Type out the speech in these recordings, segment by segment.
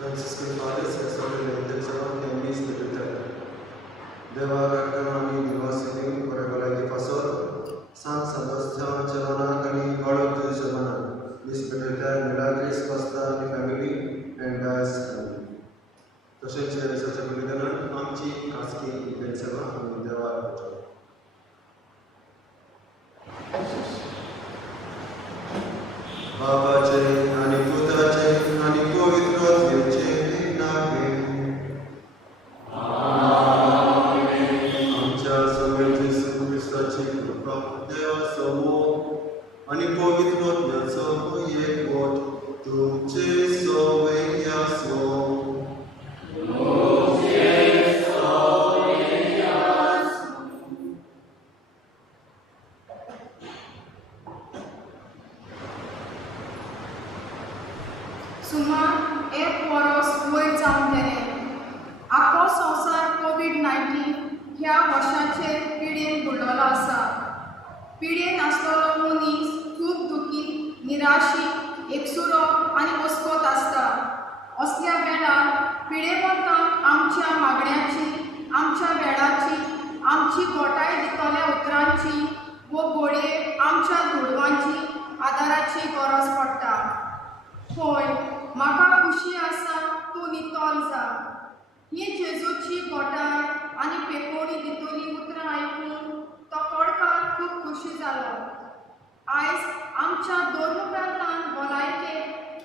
Franciscan fathers exhorted themselves and means the Twitter. Devarakami University, Korekolagi Pasor, San Sebastian Chalana Kani, Golo to Jamana, Miss Peter, Milagris Costa, family, and Dias family. Toshin such a Buddha, Amchi, Kaski, Pensava, and Deva. Baba Jai, Ani Puta Jai, Ani Povitra Jai, Nagin. Amcha Sovereignty Superstar Chief, Deva Somo, Ani Povitra Somo, Ye Pot, Tuche Sovenya So. सुमार 1 verse वयर जावन गेलें. आख्खो संवसार कोविड-19 ह्या वर्षाचेर पिडेन बुडलेलो आसा. पिडेन आसलेलो मनीस खूब दुखी, निराशीत, एकसुरो आनी हुस्कोत आसता. असल्या वेळार पिडेवंतांक आमच्या मागण्यांची, आमच्या वेळाची, आमची गोटाय दितल्या उतरांची वो घोडये आमच्या दुडवांची आदाराची गरज पडटा. होय, म्हाका खुशी आसा तूं नितोल जा. ही जेजूची गोटाय आनी पेकोणी दितली उतरां आयकून तो कडकार खूब खुशी जालो. आयज आमच्या धर्मग्रंथान भलायके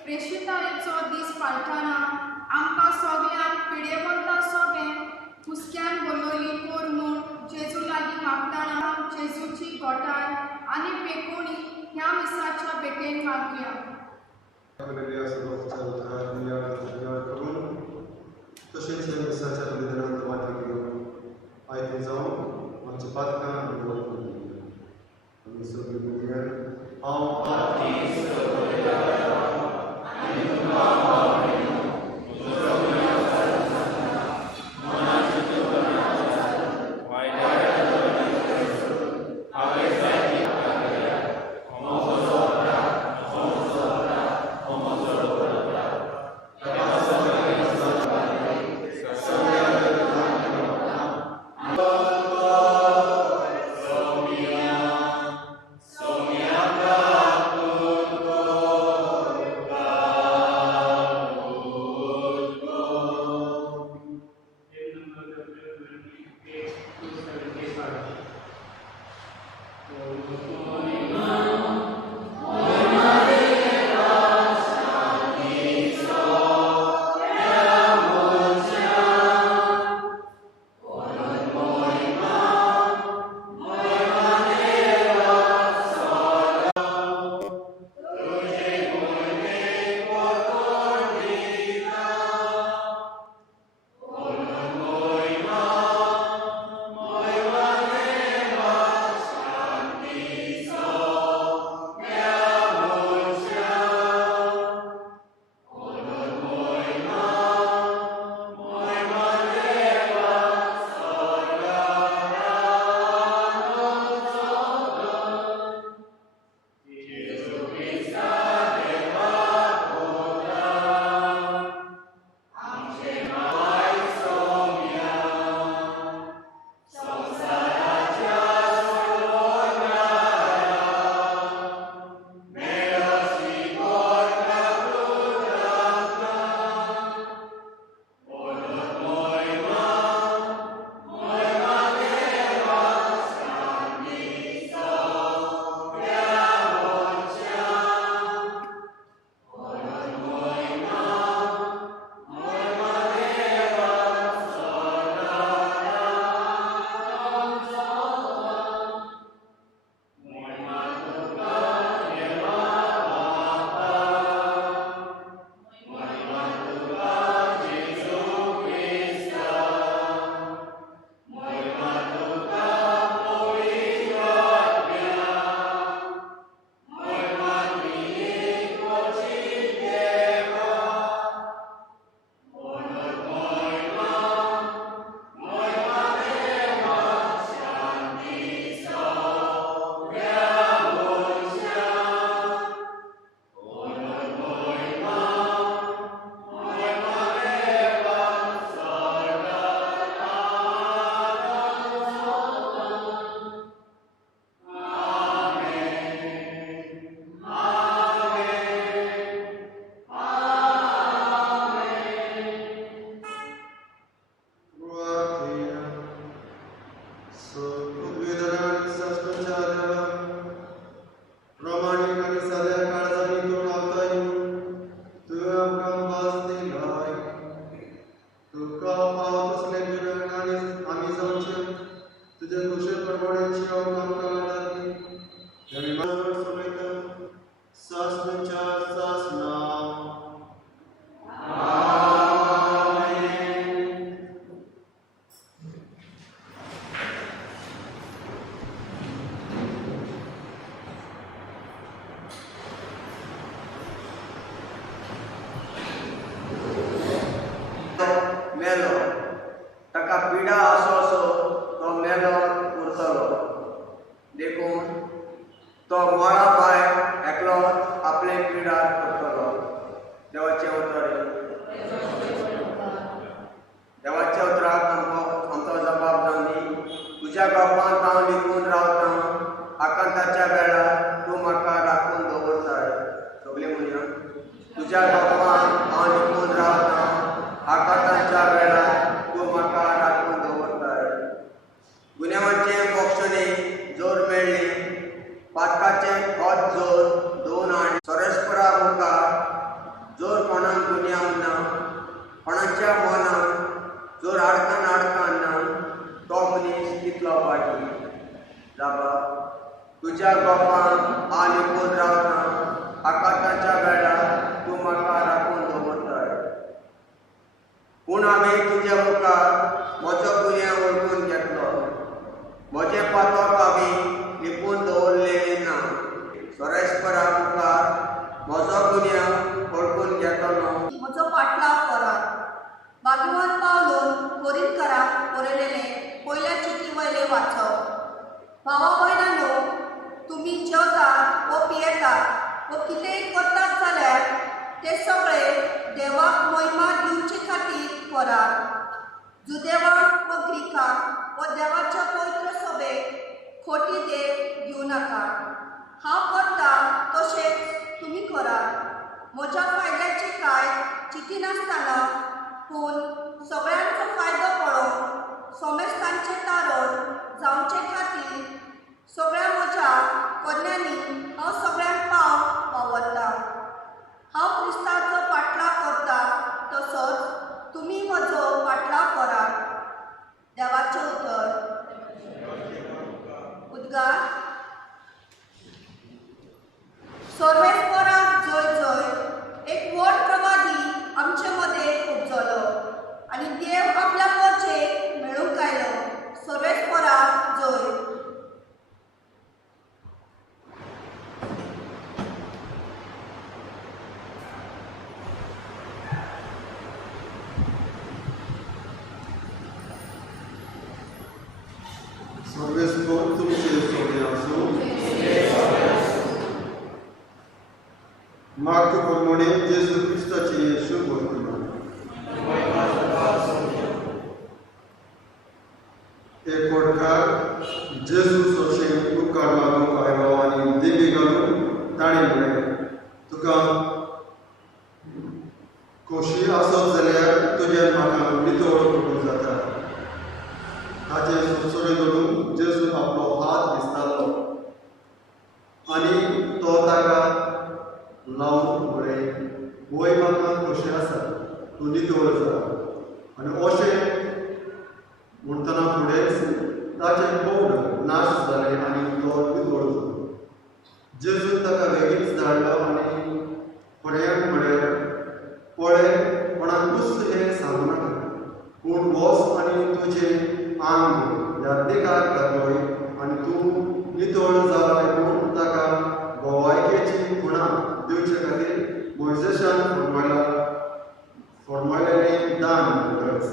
प्रेशितायेचो दीस पाळटना आमकां सगल्यांक पिडेवंता सोबें हुस्क्यान बोलोली कोर म्हूण जेजू लागीं मागतना जेजूची गोटाय आनी पेकोणी ह्या मिसाच्या भेटेन मागया. Hallelujah, तसेच या मिसाच्या बलिदानात वाटे घेऊन पायथ्याशी जाऊन आमचे पातकां बोल करून आम्ही सगळे बोलूया. Somianga पदवीधर आणि शासनाच्या देवा प्रामाणिक आणि साध्या काळजाने तो रावता येऊन तुवें आमकां वास दिलाय. तुका पावत असले मिळण आणि आम्ही जावचे तुझे कुशल प्रमाणांची आमकां मदत दी. ह्या विमानावर समेत शासनाच्या शासना मेलो ताका पिडा असो तो मेलो उरतलो. देखून तो मळा भायर एकलो आपले पिडा करतलो. देवाचे उतराक आमचो जबाब जावन दी. तुज्या गोपांत हांव लिपून रावता. आकांताच्या वेळार तूं म्हाका राखून दवरताय. सगळे म्हणया तुज्या गोपांत हांव लिपून रावता. आकांताच्या वेळार तूं म्हाका राखून दवरताय. गुन्यांवाचे मोक्षणे जोर मेळ्ळी. पातकाचे खोत जोर दोन आनी सरस्परा मुखार जोर कोणाक गुन्यांव ना. कोणाच्या मनाक जोर आडकान ना. तो मनीस कितलो वाटी. जाबा तुज्या गोपांत हांव लिपून रावता. आकांताच्या वेळार तूं म्हाका राखून दवरताय. पूण हांवें तुज्या मुखार म्हजो गुन्यांव वळखून घेतलो. म्हजे पातक हांवें लिपून दवरलेले ना. सोरेस्परा मुखार म्हजो गुन्यांव वळखून घेतलो. म्हजो पाटलाव करात. भाग्यवान पावलो कोरिंथकाराक बरयलेले पयल्या चिटी वयले वाचप. भावा भयणांनो, तुमी जेवतात व पियेतात व कितेंय करतात जाल्यार ते सगळे देवाक महिमा दिवचे खातीर करात. जुदेवाक व ग्रीकाक व देवाच्या पवित्र सभेक खोटी देख दिवं नाका. हांव करता तशेंच तुमी करात. म्हज्या फायद्याचे कांय चिंती नासतना पूण सगळ्यांचो फायदो पळोवन सोमेस्तांचे तारण जावचे खातीर सगळ्या म्हज्या कन्यांनी हांव सगळ्यांक पाव वावरता. हांव क्रिस्तांचो पाटलाव करता तसोच तुमी म्हजो पाटलाव करात. देवाचें उतर. उद्गार. सर्वेस्पराक जय जय. एक व्हड प्रवादी आमचे मदें उपजलो आनी देव आपल्या पोरचेक मेळूंक आयलो. सर्वेस्पराक जय. सर्वेस्पर तुमचे सोबे आसूं. मागचे प्रमाणे जेजू क्रिस्ताची शुभ वर्तमान. एक वडकार जेजू सोशेन उपकार मागूंक आयलो आनी देवी घालून ताणें म्हणलें, तुका खोशी आसत जाल्यार तुज्यान म्हाका नितळ करूंक जाता. ताचे सुरसुरे धरून जेजू आपलो हात दिसतालो आनी तो ताका लावन म्हळें, वय म्हाका खोशी आसा, तूं नितळ जा. आनी अशें म्हणटना फुडेंच ताचें पोट नाश जालें आनी तो नितळ जालो. जेजून ताका बेगीनच धाडलो आनी फुड्यांक म्हळ्यार, पळय, कोणाकूच हें सांगू नाका, पूण वच आनी तुजें आंग ह्या देगाक दाखय आनी तूं नितळ जाय म्हूण ताका भोवायकेची खुणां दिवचे खातीर मोइसेसान फर्मायलेलें दान करच.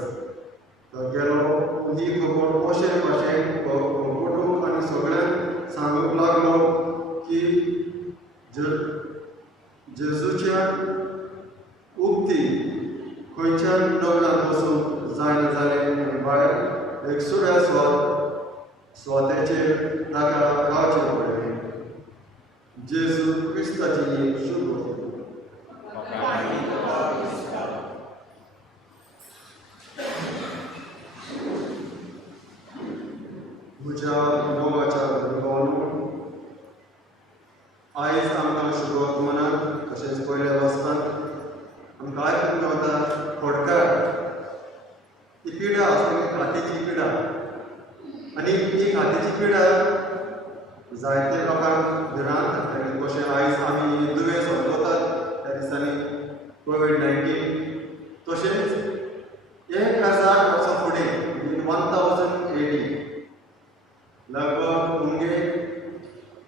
तो गेलो. ही खबर अशे भाशेन कुटूंब आनी सगळ्यांक सांगूंक लागलो की जेजूच्या उक्ती खंयच्यान नगरांत वचूंक जायना जालें आनी भायर एक सुड्या स्वातेचेर ताका रावचें पडलें. जेजू क्रिस्ताची शुभ म्हज्या मोगाच्या भुरगोवन आयज आमकां शुभवक मनात तशेंच पयल्या वचपान आमकां आयकूंक गावता खोडकार ही पिडा आसली खातीची पिडा आनी ही खातीची पिडा जायते लोकांक भिरांत घातली कशें आयज आमी दुयेंस अनुभवतात त्या दिसांनी कोवीड-19 तशेंच 1000 वर्सां फुडें in 1080 लगभग मुंगे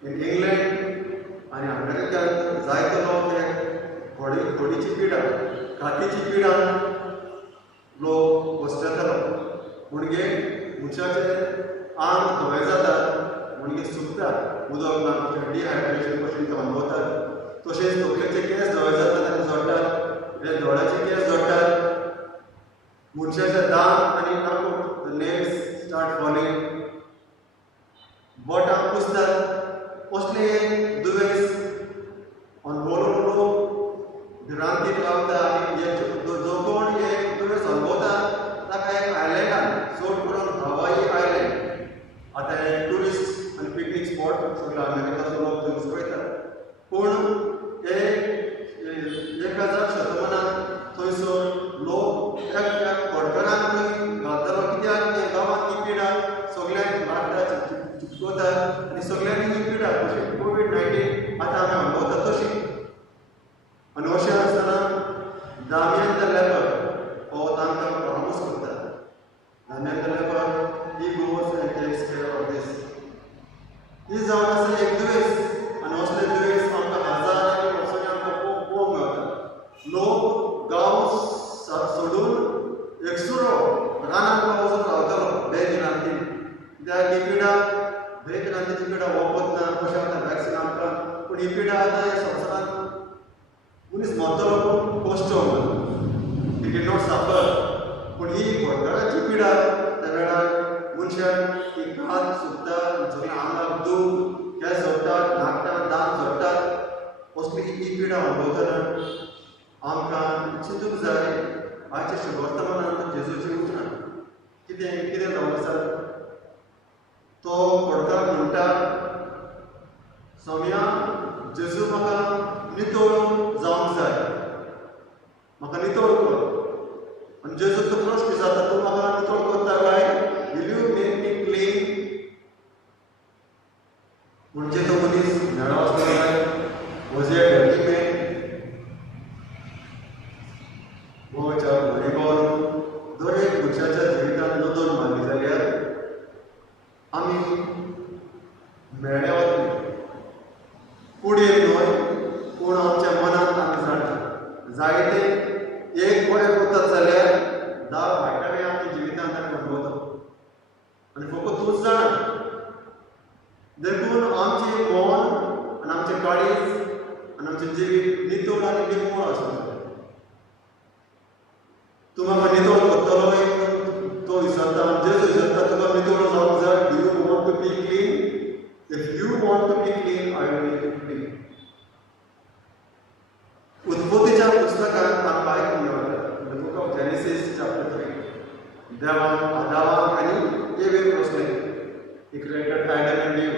इन इंग्लंड आनी अमेरिकेंत जायते लोक हे खोडीची पिडा खातीची पिडा लोक बसयतलो म्हणजे मनशाचें आंग धवें जाता म्हणजे सुकता उदक ना डिहायड्रेशन कशें तो अनुभवतात तशेंच तकलेचे केस धवे जातात आनी झडटात हे दोळ्याचे केस झडटात मनशाचे दांत आनी नाकूट नेल्स स्टार्ट फॉलिंग बोटां कुसतात असले दुयेंस अनुभवून लोक भिरांतीक रावता आनी जो कोण हे दुयेंस अनुभवता ताका एक आयलँडान चड करून हवाई आयलँड आतां हे ट्युरिस्ट आनी पिकनीक स्पॉट सगळे अमेरिकाचो लोक थंयच वयतात पूण हे 1000 शतमानांत थंयसर लोक त्या खोडकारांक थंय घालतलो कित्याक हे गांवांत ही पिडा सगळ्यांक लागता चिटकवता आनी सगळ्यांनी ही पिडा अशी कोवीड-19 आतां आमी अनुभवता तशी आनी अशें आसतना दामियन द लेपर हो तांकां परामर्श करता Damien the leper he goes and takes care of these ही जावन आसा एक दुयेंस आनी असले दुयेंस आमकां हजारांनी वर्सांनी आमकां पळोवंक गावता लोक गांव सोडून एकसुरो रानांत वचून रावतालो बेगिनांती कित्याक ही पिडा बेगिनांतीची पिडा वखद ना कशें आतां वॅक्सिन आमकां पूण ही पिडा आतां ह्या संवसारांत मनीस मरतलो पूण कश्ट ही डीड नॉट सफर पूण ही खोडकाराची पिडा त्या वेळार मनशाक ही कात सुकता सगळें आंगाक दूख केंस झडटात नाकटां दांत झडटात असली ही पिडा अनुभवतना आमकां चिंतूंक जाय आयच्या शुभवर्तमानांत जेजूची उठना कितें जावन आसा तो खोडकार म्हणटा सौम्या जेजू म्हाका नितळ जावंक जाय म्हाका नितळ कर आनी जेजूचो प्रश्न जाता तूं म्हाका नितळ करता काय will you make me clean म्हणजे तो मनीस मेळो आसलो जाय वॉज ए डर्टी मॅन गोंयच्या भुरगोन दर एक मनशाच्या जिवितांत नदर मारली जाल्यार आमी मेळ्ळे वतले कुडयेक न्हय पूण आमच्या मनांत आमी जाणटा जायते एक बरें करतात जाल्यार 10 वायटांय आमच्या जिवितांत आमी अनुभवता आनी फकत तूंच जाणा देखून आमचें मन आनी आमचें काळीज आनी आमचें जिवीत नितळ आनी निर्मळ आसूंक जाय तूं म्हाका नितळ करतलो तो विसरता जेजू विसरता तुका नितळ जावंक जाय do you want to be clean if you want to be clean I will make you clean उत्पत्तीच्या पुस्तकांत आमकां आयकूंक मेळटा the book of Genesis chapter 3 देवान आदामाक आनी एवेक रचलें he created Adam and Eve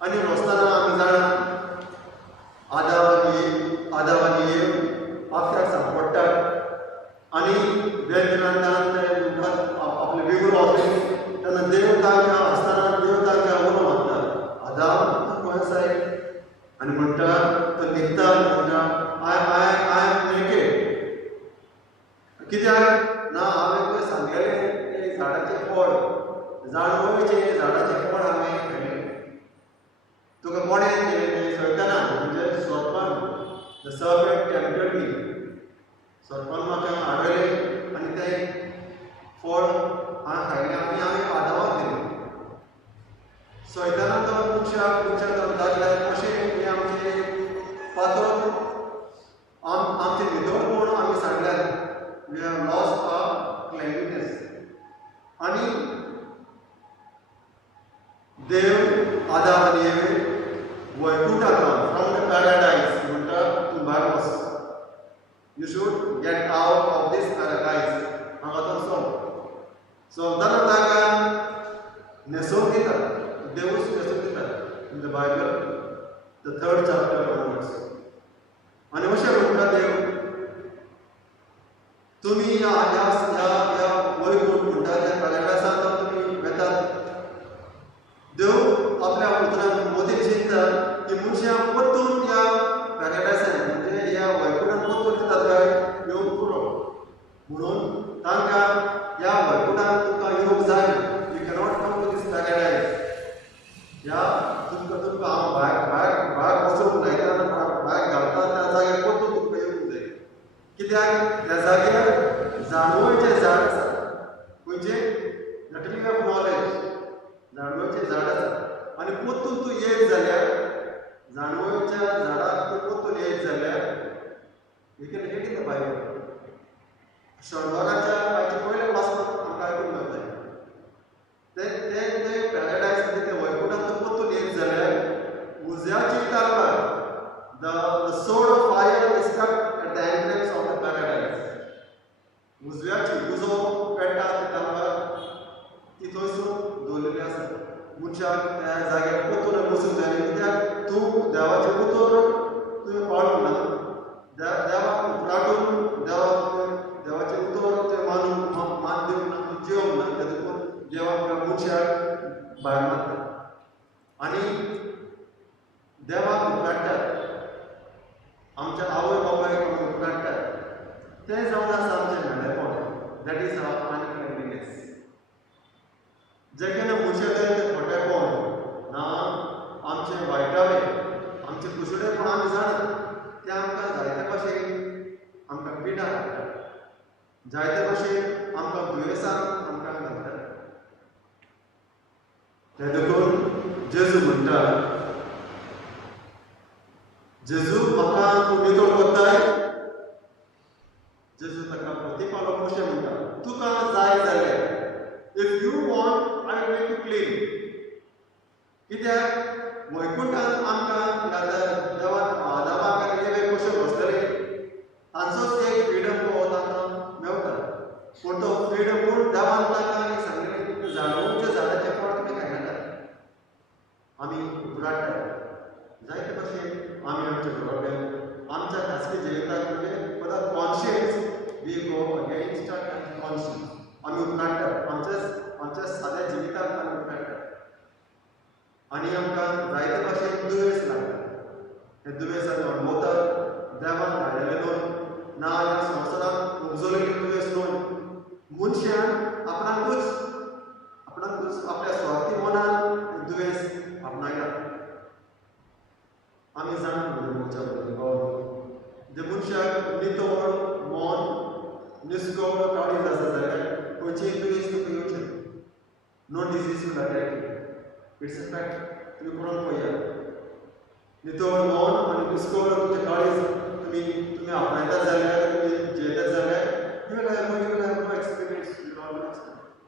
आनी रचतना आमी जाणा आदाम आनी एव पाखराक सांपडटात आनी वेदनांतान ते आपले वेगळो वचले तेन्ना देव तांकां आसतना देव तांकां उलो मारता आदाम खंय आसाय आनी म्हणटा तो न्हिदता म्हणटा आय एम नेकेड कित्याक ना हांवें पळय सांगलेलें झाडाचें फळ जाणवयचें झाडाचें फळ हांवें खाल्लें तुका कोणें दिलें सैतानान म्हणजे सर्पान द सर्पेंट टेम्प्टेड मी सर्पान म्हाका हाडलें आनी तें फळ हांवें खाल्लें आनी हांवें आदामाक दिलें सैतानान तो मनशाक दाखयल्यार कशें हें आमचें पातळ आमचें नितळपण आमी सांगल्यार we have lost our cleanliness आनी देव आदाम आनी एवे वैकुंठाक फ्रॉम द पॅराडायज म्हणटा तूं भायर वच you should get out of this paradise हांगा तो सोंप सोंपतना ताका न्हेसोवन दिता the Bible, the 3rd chapter onwards. आणि अशें म्हणटा देव, तुमी ह्या वैकुंठ म्हणटा त्या पॅराडायसांत तुमी वेतात. देव आपल्या उतरान मोदीन चिंतता की मनशां परतून ह्या पॅराडायसान म्हणजे ह्या वैकुंठान परतून येतात काय येवंक पुरो. म्हणून तांकां ह्या वैकुंठान तुमकां येवंक जाय. You cannot come to these paradise. ह्या तुमकां हांव भायर बसोवंक लायता भायर घालता त्या जाग्यार परतून तुमकां येवंक जाय. कित्याक त्या जाग्यार जाणवळेचें झाड आसा. खंयचें? The tree of knowledge. जाणवळेचें झाड आसा आनी परतून तूं येयत जाल्यार जाणवळेच्या झाडाक तूं परतून येयत जाल्यार you can read in the Bible. शॉर्टवराच्या पायचे पयले वाचपाक आमकां आयकूंक मेळटा. ते पॅराडायस म्हणजे ते वैकुंठांत तूं परतून येयत जाल्यार उज्याची तालवार the sword of fire is stuck at the entrance of the paradise. उजव्याची उजो पेटा ती तालवार ती थंयसून दवरलेली आसा. मनशाक त्या जाग्यार परतून बसूंक जाय. कित्याक तूं देवाचें उतर तुवें पाळूंक ना. देवाक राखून देवाचें उतर तुवें मान दिवंक ना. तूं जेवंक ना. त्या देखून देवाक मनशाक भायर मारता आनी देवाक काडटात. आमच्या आवय बापायक आमी उपकारतात. तें जावन आसा आमचें मेळेपण. That is our uncleanliness. जें केन्ना मनशा कडेन तें खोटेपण ना आमचें वायटावें आमचें कुसडेपण आमी जाणत तें आमकां जायते भाशेन आमकां पिडा हाडटा. जायते भाशेन आमकां दुयेंसांत आमकां घालता. ते देखून जेजू म्हणटा, जेजू म्हाका तूं नितळ करताय. जेजू ताका प्रतिपालो कशें म्हणटा, तुका जाय जाल्यार if you want I will make you clean. कित्याक वैकुंठांत आमकां देवान आदामाक आनी एवे कशें बसतले तांचोच एक फ्रिडम तो तांकां मेळटा. पूण तो फ्रिडम पूण देवान तांकां एक सांगलें जाणवच्या झाडाचें फळ तुमी खायनात. आमी उपराडटात. जायते भाशेन आमी आमचे घोरट्यान आमच्या खासगी जिविताक म्हणजे for the conscience we go against our conscience. आमी उपराडटात. आमच्या साद्या जिविताक आमी उपराडटात आनी आमकां जायते भाशेन दुयेंस लागता. हे दुयेंस आमी अणभवतात. देवान धाडलेले न्हय ना ह्या संवसारांत उपजलेली दुयेंस न्हय. मनशान आपणाकूच आपल्या स्वार्थी मनान दुयेंस आपणायला. आमी जाणा मनशाच्या बद्दल जे मनशाक नितळ मन निस्कोळ काळीज आसा जाल्यार खंयचीय दुयेंस तुका येवचें ना. No disease will attack you. It's a fact. तुमी पळोवन पळया. नितळ मन आनी निस्कोळ तुमचें काळीज तुमी आपणायतात जाल्यार तुमी जेयतात जाल्यार you will have no experience.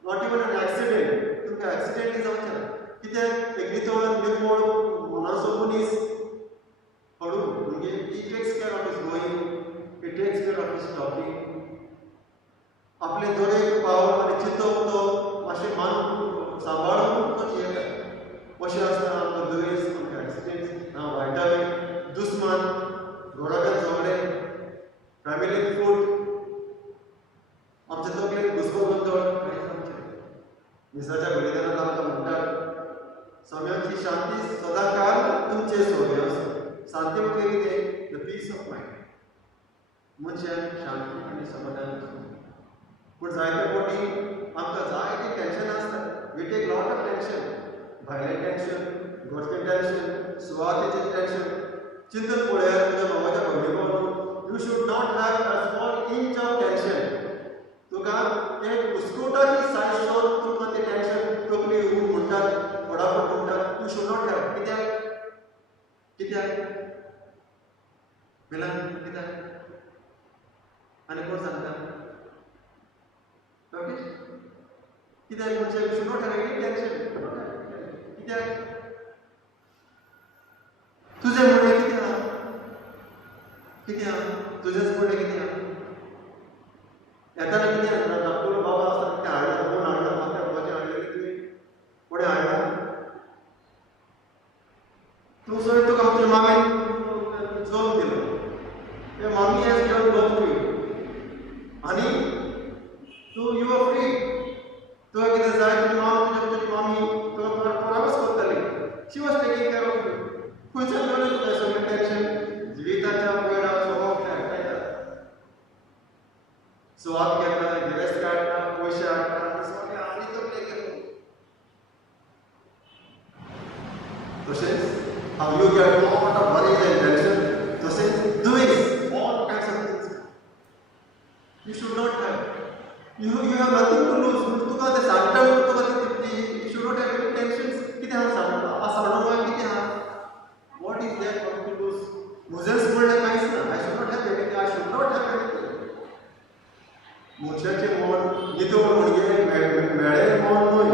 Not even an accident. तुमकां एक्सिडेंटूय जावचें ना. कित्याक एक नितळ निवळ मनाचो मनीस हळू म्हणजे he takes care of his going, he takes care of his talking. आपले दरेक पावल आनी चिंतप तो मातशें मान सांबाळून तो जियेता. अशें आसता आमकां दुयेंस आमकां एक्सिडेंट्स ना वायटावें दुस्मान घोराब्यान झगडे फॅमिलीन फूट आमचे तकलेक घुसपगोंदळ दिसाच्या बलिदानांत आमकां म्हणटात सम्याची शांती सदांकाळ तुमचे सोबे आसूं. शांती म्हणजे कितें? The peace of mind. मनशान शांती आनी समाधान आसूं. पूण जायते फावटी आमकां जायती टेन्शनां आसतात. We take lot of tension. भायलें टेन्शन, घरचें टेन्शन, सुवातेचें टेन्शन. चिंतून पळयात तुज्या भावाच्या भयणी you should not have a small inch of tension. तुका एक कुस्कुटाची सायज सोद तुका तें टेन्शन तकली म्हणटात फडाफट म्हणटात. You should not have. कित्याक वेलान कित्याक आनी कोण सांगता? ओके कित्याक म्हणजे you should not have any tension. कित्याक तुजें म्हणणें कितें आहा? तुजेंच म्हणणें कितें आहा? येताना कितें हाडटा? धाकटो बाबा आसा कितें हाडला? कोण हाडला? म्हाका भावाचें हाडलेलें तुवें कोणें हाडला? सो तुका तुझ्या मामीन जोम दिलो ते मामी has given birth to you आनी यू आर फ्री तुका कितें जाय तुजी मामी तुका प्रॉमिस करतली she was taking care of you खंयच्यान मेळ्ळें तुका सगळें टेन्शन जिविताच्या वयल्यान सगळो खेळटा सुवात घेता गिरेस्त काडटा पयशे हाडटा सगळें आनी तकलेक घेता तशेंच how you get lot of worries and tension तशेंच doing all kinds of things you should not have you have nothing to lose तुका ते सांगता तुका you should not have any tensions कितें हांव सांगणो कितें आहा what is there for to lose मुजेच म्हणलें कांयच ना I should not have anything I should not have anything मनशाचें मन नितळ म्हणजे मेळ्ळें मन न्हय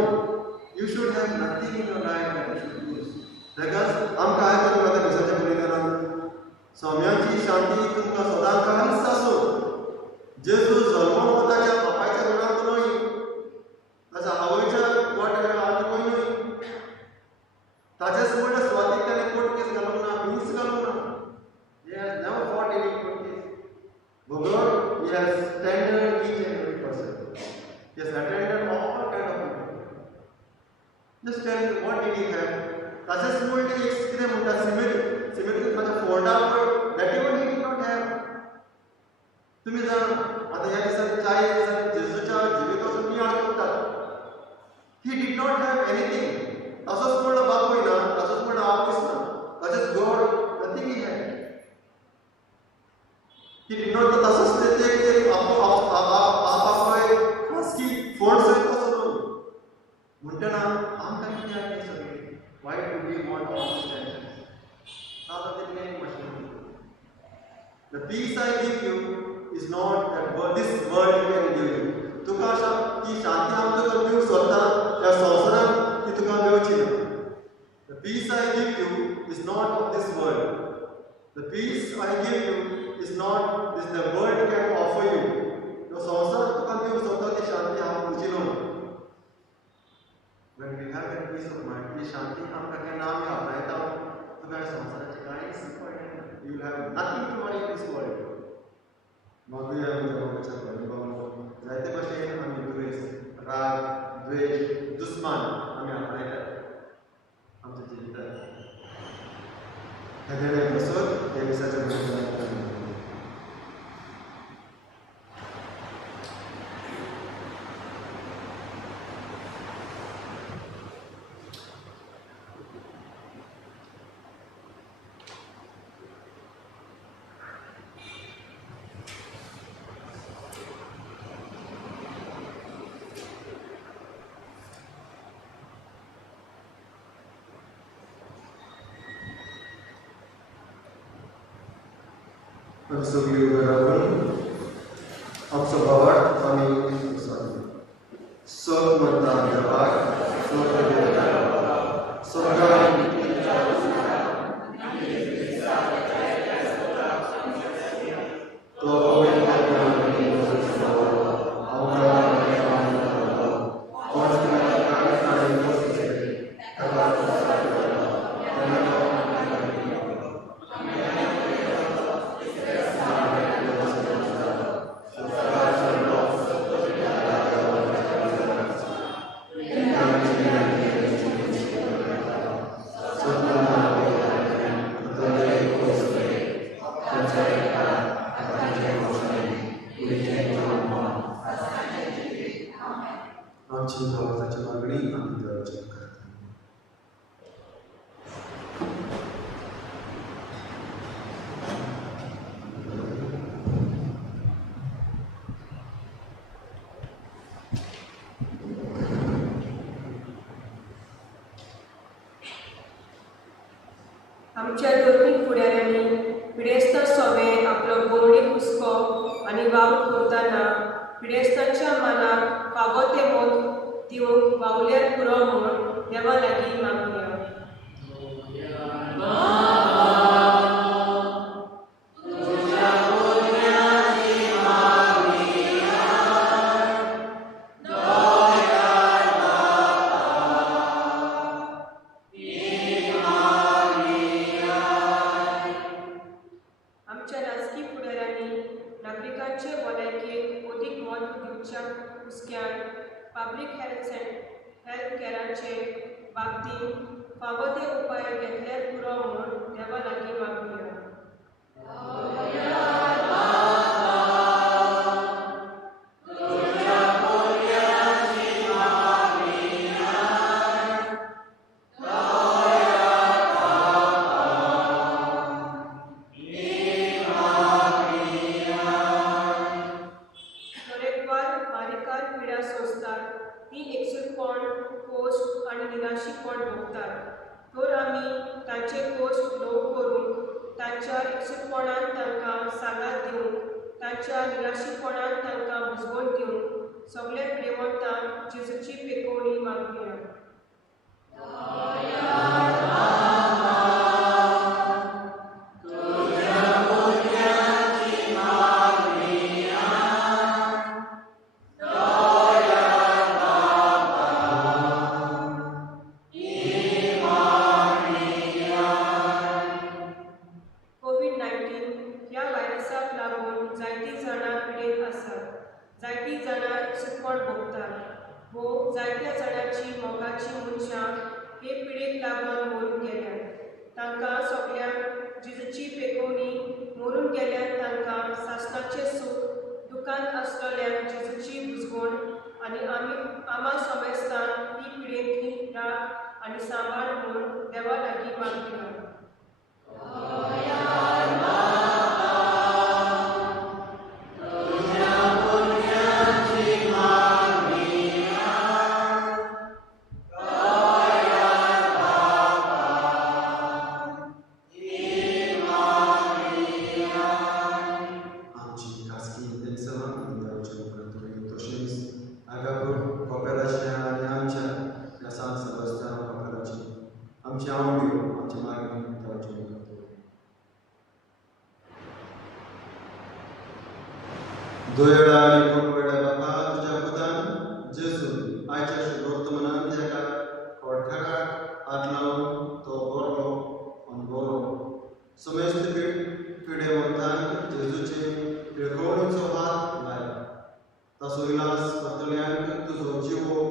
you should have nothing in your life that you should lose देखून आमकां आयज आतां दिसाच्या बलिदानान सौम्याची शांती तुमकां सदांच कायच आसूं जेजू जल्मलो ताच्या बापायच्या घरांत न्हय ताच्या आवयच्या गोट्यार आनी खंय न्हय ताचेच म्हणल्यार स्वातीक ताणें कोर्ट केस घालूंक ना मिस घालूंक ना he has never fought any court case but God he has tended each and every person he has attended all kind of people just tell me what did he have ताचेच म्हणलें एक कितें म्हणटा cement ताच्या फोर्डार that even he did not have तुम्ही जाणा आता ह्या दिसांनी 40 दिसांनी जेजूच्या जिविताचो नियाळ करतात he did not have anything तसोच म्हणलो बापूय ना तसोच म्हणलो आपूच ना ताचेच God nothing he had he did not तसोच ते आपापय खासगी फोड सहित कसो न्हय म्हणटना आमकां कितें आसा सगळें why do we want all these tensions now the main question the peace I give you is not that this world can give you तुका ती शांती आमकां दिवंक सोदता त्या संवसारान ती तुका मेळची ना the peace I give you is not of this world the peace I give you is not this the world can offer you तो संवसार तुका दिवंक सोदता ती शांती हांव दिवची ना when we have that peace of mind ती शांती आमकां केन्ना आमी आपणायता तुका संवसाराचें कांयच पडलें ना you will have nothing to worry in this world मागीर आमी देवाच्या परिवारान जायते भाशेन आमी द्वेष राग द्वेष दुस्मान आमी आपणायतात आमच्या जिवितांत हे देणे बसोन हे दिसाच्या बलिदानाक आमी सगळीं उबे रावून आमचो भावार्थ आमी सोग म्हणटा देवाक सोग देवाक सोगान तो आमची भावाची मागणी आमी देवाचे करता आमच्या धर्मीक फुडाऱ्यांनी पिडेस्तर सभेन आपलो गवंडी हुस्को आनी वावर करतना पिडेस्तांच्या मनाक फावो ते मोग दिवंक वावल्यार पुरो म्हूण देवा लागीं मागया. Yeah. पब्लीक हेल्थ केअराचे बाबतींत फावो ते उपाय घेतल्यार पुरो म्हूण देवा लागीं मागुया. तर आमी तांचे कोश्ट लोक करून तांच्या एकसूटपणान तांकां सागात दिवंक तांच्या निराशीपणान तांकां बुजवण दिवंक सगळे प्रेमवंतान जेजूची पेकोवणी मागुया. जायतीं जाणां एकसूटपण भोगतात वो जायत्या जाणांची मोगाची मनशां हे पिडेक लागून मरून गेल्यात. तांकां सगळ्यांक जेजूची पेकोवणी मरून गेल्यात तांकां सासणाचें सूख दुखांत आसलेल्यांक जेजूची बुजवण आनी आमा समेस्तान ही पिडेंतली राख आनी सांबाळ म्हूण देवा लागीं मागुया. दोयडा आणि कोणवेडा बापा तुझ्या पुतान जेजू आयच्या शुभवर्तमानान तेका खोडखाराक हात लावन तो बरो अनुभवलो. समेस्त पिडेवंतांक जेजूचे पिळकोवणीचो हात लायला. ताचो इलाज करतल्यांक तुजो जिवो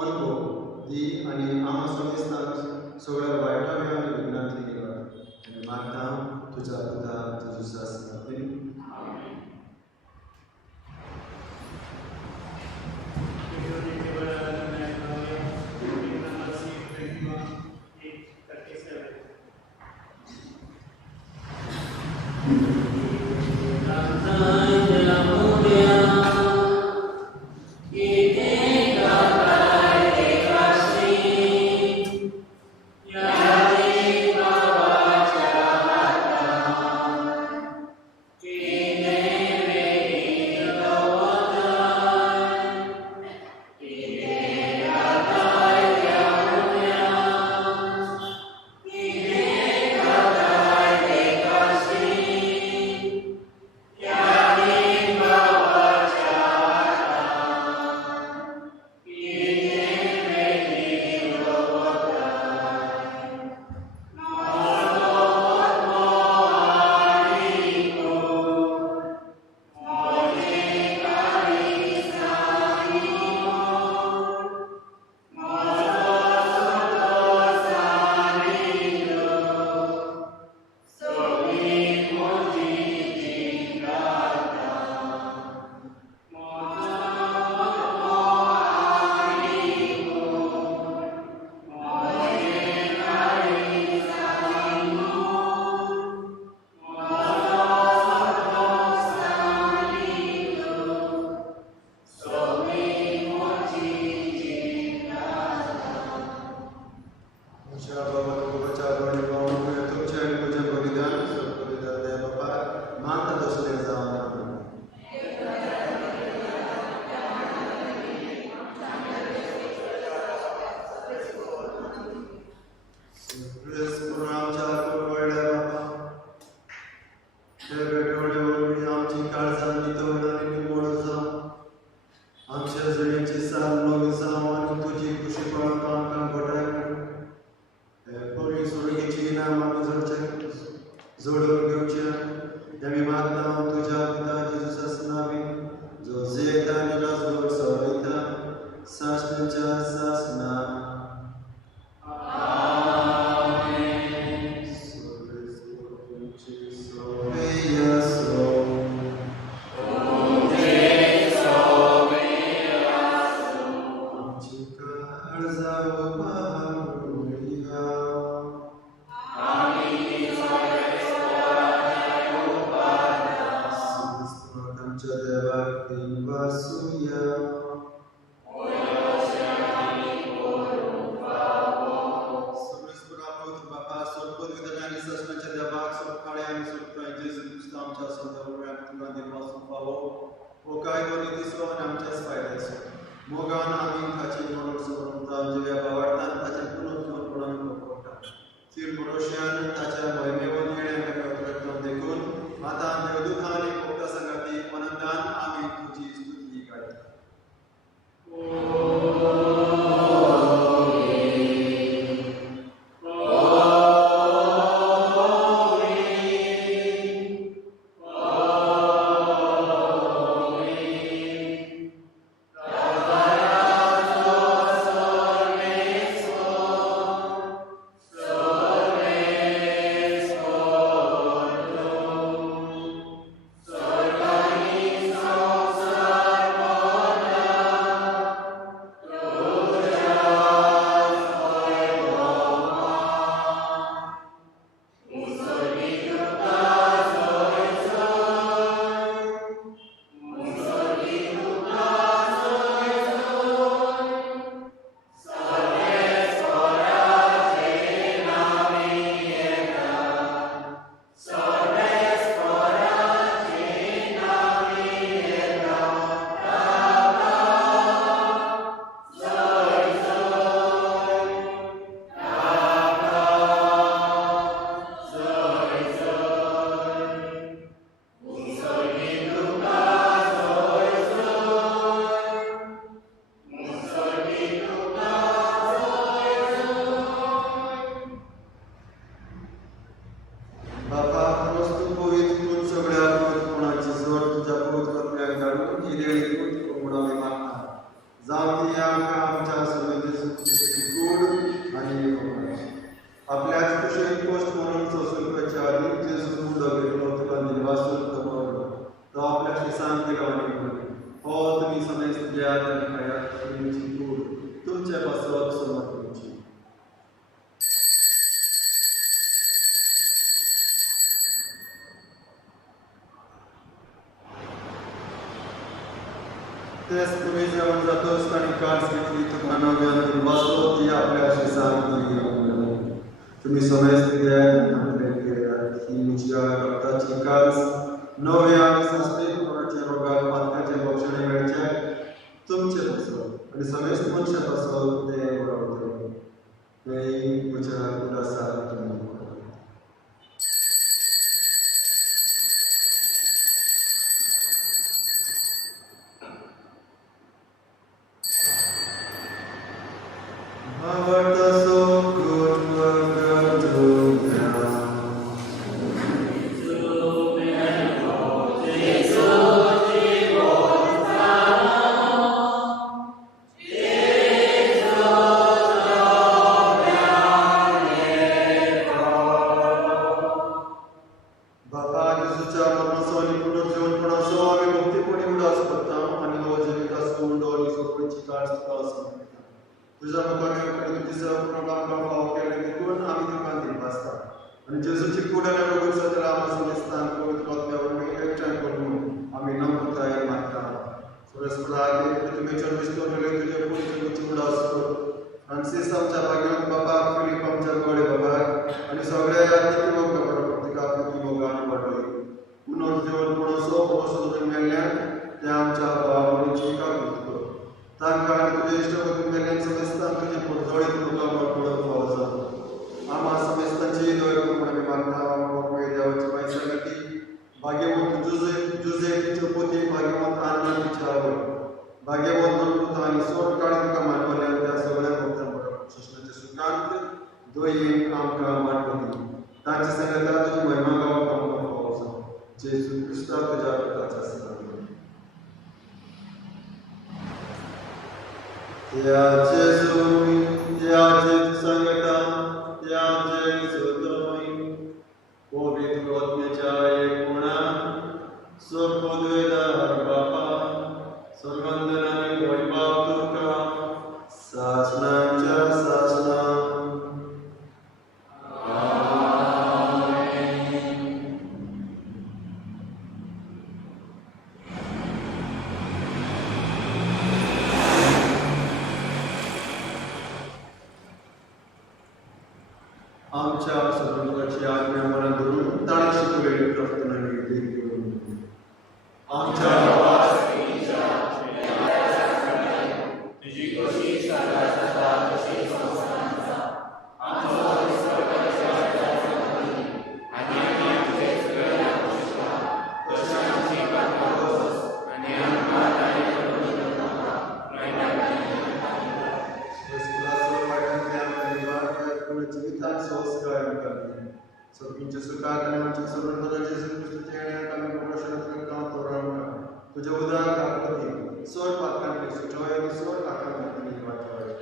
अनुभव दी आनी आमा समेस्तांक सगळ्या वायटाव्या आनी विघ्नांतली गेला. आनी मागता तुज्या पुता जेजू सासनांतली. जोडून आमच्या संदर्भात तुका दिवपासून पावो हो काय बरी दिसलो आनी आमच्याच फायद्याचो मोगान आमी ताची म्हणून समजता आमच्या वेपावार्थान ताचे पुनरुत्थान आमी पडटा ती पुरुषान ताच्या महिमेवर येण्याक देखून आतां देवदूतां आनी भक्त संगती आनंदान आमी तुजी स्तुती गायता तेच पुढे जेवण जातोच आणि कास घेतली तुका नव्यान वाचलो ती आपल्या शिसांत तुम्ही समजते ही मुजया रक्ताची कास नव्या आणि संस्कृत कोणाच्या रोगात मातकाचे भक्षणे मेळचे तुमचे बसो आणि समेस्त मनशा बसो ते बरोबर ते मुजया उदासा तुम्ही आमच्या स्वतंत्राची आज्ञा मना धरून ताणे शिकवलेली प्रार्थना वेळी करून आमच्या तुझी कशी सदा सदा तशी संस्थान आसा आमचो स्वर्गाच्या आणि आमी तुजेच वेळा पुष्पा तशें आमची कातोस आनी आमकां ताणे करून स्कुलाचो वाड्यांतले आमकां निवार पूर्ण जिवितांत संस्कार करता तुमच्या सुखाक आनी आमच्या समर्थनाचे क्रिस्ताचे येण्याक आमी प्रमोशनांतल्यान काम दवरना तुज्या उदाक आकृती सोड पात्रांतली सुचोय आनी सोड आकृती वाटोय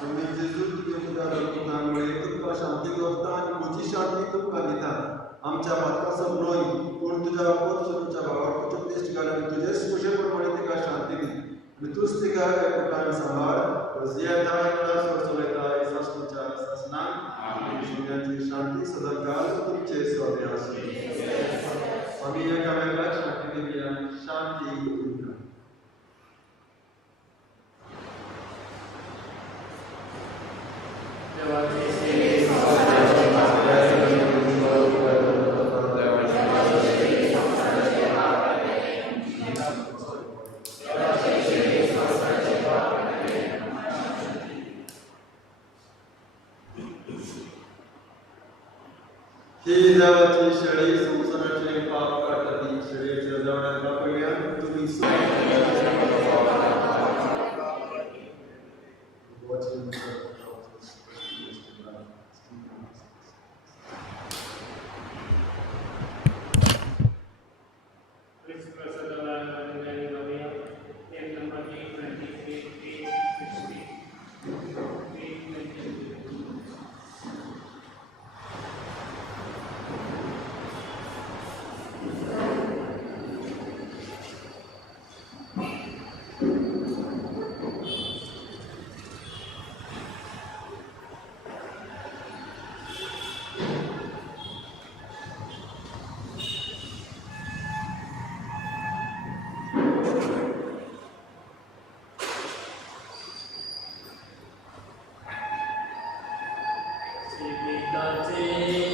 तुमी जेजू तुगे उदाक तुमकामुळे तुमकां शांती दोस्ता आनी म्हजी शांती तुमकां दिता आमच्या पात्राचो न्हय पूण तुज्या पोत तुमच्या भावाक तुजे उपदेश घाल आनी तुजेच कुशे प्रमाणे तिका शांती दी आनी तूंच तिका एकठांय सांबाळ रोजियाता चलयता सासणूच्या सासणाक शुन्याची शांती सदांकाळ तुमचे सोबे आसूं आमी एकामेकाक शांती दिवया शांती दिवया देवाची ही देवाची शेळी संसाराचे पाप काढता ती शेळयेच्या जवळाक वापरल्या तुम्ही जीविताचे